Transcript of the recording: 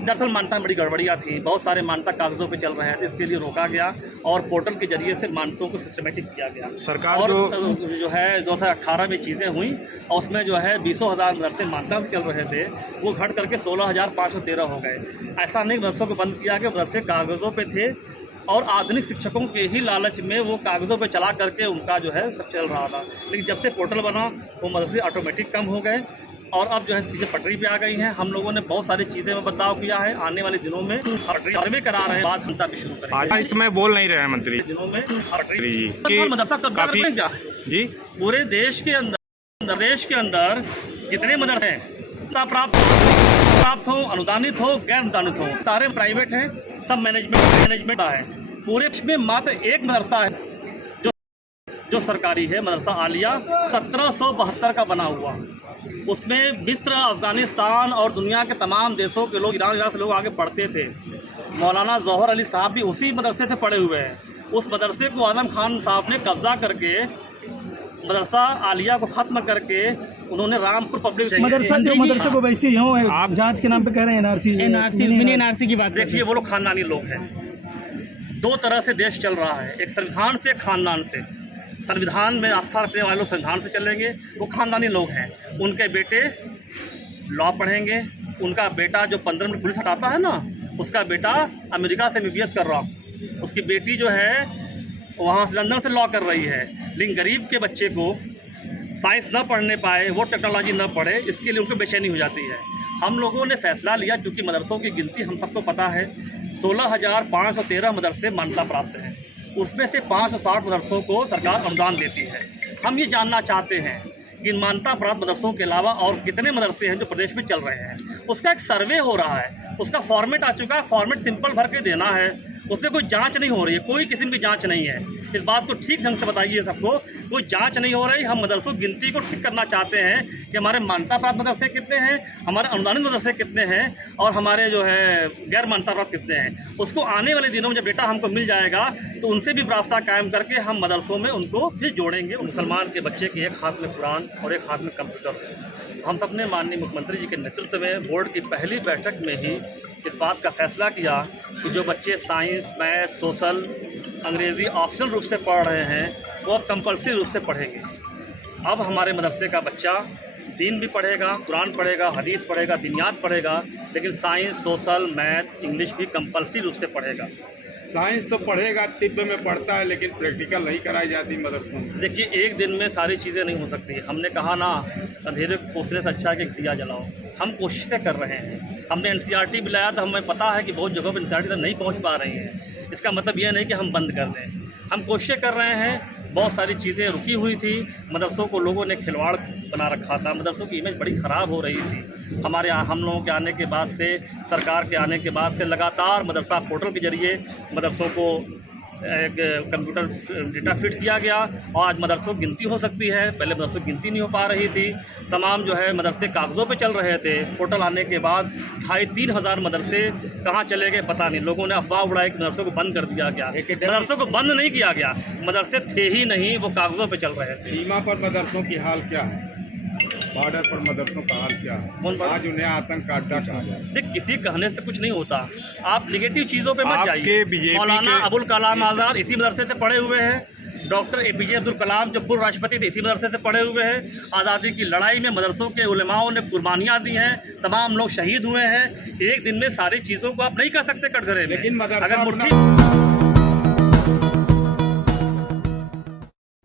दरअसल मान्यता में बड़ी गड़बड़ियाँ थी, बहुत सारे मान्यता कागज़ों पे चल रहे थे, इसके लिए रोका गया और पोर्टल के जरिए से मान्यताओं को सिस्टमेटिक किया गया। सरकार और जो है 2018 में चीज़ें हुई और उसमें जो है 20,000 मदरसे मान्यता से चल रहे थे, वो घट करके 16,513 हो गए। ऐसा नहीं मदरसों को बंद किया गया, मदरसे कागज़ों पे थे और आधुनिक शिक्षकों के ही लालच में वो कागज़ों पे चला करके उनका जो है सब चल रहा था। लेकिन जब से पोर्टल बना वो मदरसे ऑटोमेटिक कम हो गए और अब जो है चीज़ें पटरी पे आ गई हैं। हम लोगों ने बहुत सारी चीज़ें में बदलाव किया है। आने वाले दिनों में पटरी करा रहे हैं, बाद हमता भी शुरू करेंगे। आज इसमें बोल नहीं रहे हैं मंत्री दिनों में पटरी जी मदरसा कब्जा करें क्या जी पूरे देश के अंदर जितने मदरसे हैं प्राप्त हो, अनुदानित हो, गैर अनुदानित हो, सारे प्राइवेट हैं, सब मैनेजमेंट है। पूरे देश में मात्र एक मदरसा है जो सरकारी है, मदरसा आलिया 1772 का बना हुआ। उसमें मिस्र, अफ़गानिस्तान और दुनिया के तमाम देशों के लोग, ईरान से लोग आगे पढ़ते थे। मौलाना जौहर अली साहब भी उसी मदरसे से पढ़े हुए हैं। उस मदरसे को आज़म खान साहब ने कब्जा करके मदरसा आलिया को ख़त्म करके उन्होंने रामपुर पब्लिक मदरसे को वैसे ही हो आप जांच के नाम पे कह रहे हैं एनआरसी की बात। देखिए वो लोग खानदानी लोग हैं। दो तरह से देश चल रहा है, एक संविधान से, एक खानदान से। संविधान में आस्था रखने वाले लोग संविधान से चलेंगे, वो खानदानी लोग हैं। उनके बेटे लॉ पढ़ेंगे, उनका बेटा जो 15 मिनट पुलिस हटाता है ना, उसका बेटा अमेरिका से MBBS कर रहा, उसकी बेटी जो है वहाँ से लंदन से लॉ कर रही है। लेकिन गरीब के बच्चे को साइंस न पढ़ने पाए, वो टेक्नोलॉजी न पढ़े, इसके लिए उनको बेचैनी हो जाती है। हम लोगों ने फैसला लिया, चूँकि मदरसों की गिनती हम सबको पता है, 16,513 मदरसे मान्यता प्राप्त हैं। उसमें से 560 मदरसों को सरकार अनुदान देती है। हम ये जानना चाहते हैं कि मान्यता प्राप्त मदरसों के अलावा और कितने मदरसे हैं जो प्रदेश में चल रहे हैं। उसका एक सर्वे हो रहा है, उसका फॉर्मेट आ चुका है, फॉर्मेट सिंपल भर के देना है, उसमें कोई जांच नहीं हो रही है, कोई किस्म की जांच नहीं है। इस बात को ठीक ढंग से बताइए सबको, कोई जांच नहीं हो रही। हम मदरसों की गिनती को ठीक करना चाहते हैं कि हमारे मान्यता प्राप्त मदरसे कितने हैं, हमारे अनुदानित मदरसे कितने हैं और हमारे जो है गैर मान्यता प्राप्त कितने हैं। उसको आने वाले दिनों में जब डेटा हमको मिल जाएगा तो उनसे भी राब्ता कायम करके हम मदरसों में उनको भी जोड़ेंगे। मुसलमान के बच्चे के एक हाथ में कुरान और एक हाथ में कंप्यूटर। हम सब ने माननीय मुख्यमंत्री जी के नेतृत्व में बोर्ड की पहली बैठक में ही इस बात का फैसला किया कि जो बच्चे साइंस, मैथ, सोशल, अंग्रेज़ी ऑप्शनल रूप से पढ़ रहे हैं वो अब कंपल्सरी रूप से पढ़ेंगे। अब हमारे मदरसे का बच्चा दीन भी पढ़ेगा, कुरान पढ़ेगा, हदीस पढ़ेगा, दिनियात पढ़ेगा, लेकिन साइंस, सोशल, मैथ, इंग्लिश भी कंपल्सरी रूप से पढ़ेगा। साइंस तो पढ़ेगा, तिब्बे में पढ़ता है, लेकिन प्रैक्टिकल नहीं कराई जाती मदरसों में। देखिए एक दिन में सारी चीज़ें नहीं हो सकती। हमने कहा ना, अंधेरे को कोसने से अच्छा है कि दिया जलाओ। हम कोशिशें कर रहे हैं। हमने NCERT भी लाया तो हमें पता है कि बहुत जगहों पर NCERT तक नहीं पहुंच पा रही हैं। इसका मतलब यह नहीं कि हम बंद कर दें, हम कोशिशें कर रहे हैं। बहुत सारी चीज़ें रुकी हुई थी, मदरसों को लोगों ने खिलवाड़ बना रखा था, मदरसों की इमेज बड़ी ख़राब हो रही थी। हम लोगों के आने के बाद से, सरकार के आने के बाद से लगातार मदरसा पोर्टल के जरिए मदरसों को एक कंप्यूटर डेटा फिट किया गया और आज मदरसों की गिनती हो सकती है। पहले मदरसों की गिनती नहीं हो पा रही थी। तमाम जो है मदरसे कागज़ों पे चल रहे थे। पोर्टल आने के बाद 2,500-3 हज़ार मदरसे कहाँ चले गए पता नहीं। लोगों ने अफवाह उड़ाई कि मदरसों को बंद कर दिया गया। मदरसों को बंद नहीं किया गया, मदरसे थे ही नहीं, वो कागज़ों पर चल रहे थे। सीमा पर मदरसों की हाल क्या है, बॉर्डर पर मदरसों का हाल क्या है? आज उन्हें आतंक का अड्डा कहा जाए। देख, किसी कहने से कुछ नहीं होता। आप निगेटिव चीज़ों पे मत जाइए। बीजेपी मौलाना अबुल कलाम आज़ाद इसी मदरसे से पढ़े हुए हैं। डॉक्टर APJ अब्दुल कलाम जो पूर्व राष्ट्रपति थे इसी मदरसे से पढ़े हुए हैं। आज़ादी की लड़ाई में मदरसों के उलेमाओं ने कुर्बानियाँ दी हैं, तमाम लोग शहीद हुए हैं। एक दिन में सारी चीज़ों को आप नहीं कह सकते कटघरे में। लेकिन अगर मुट्ठी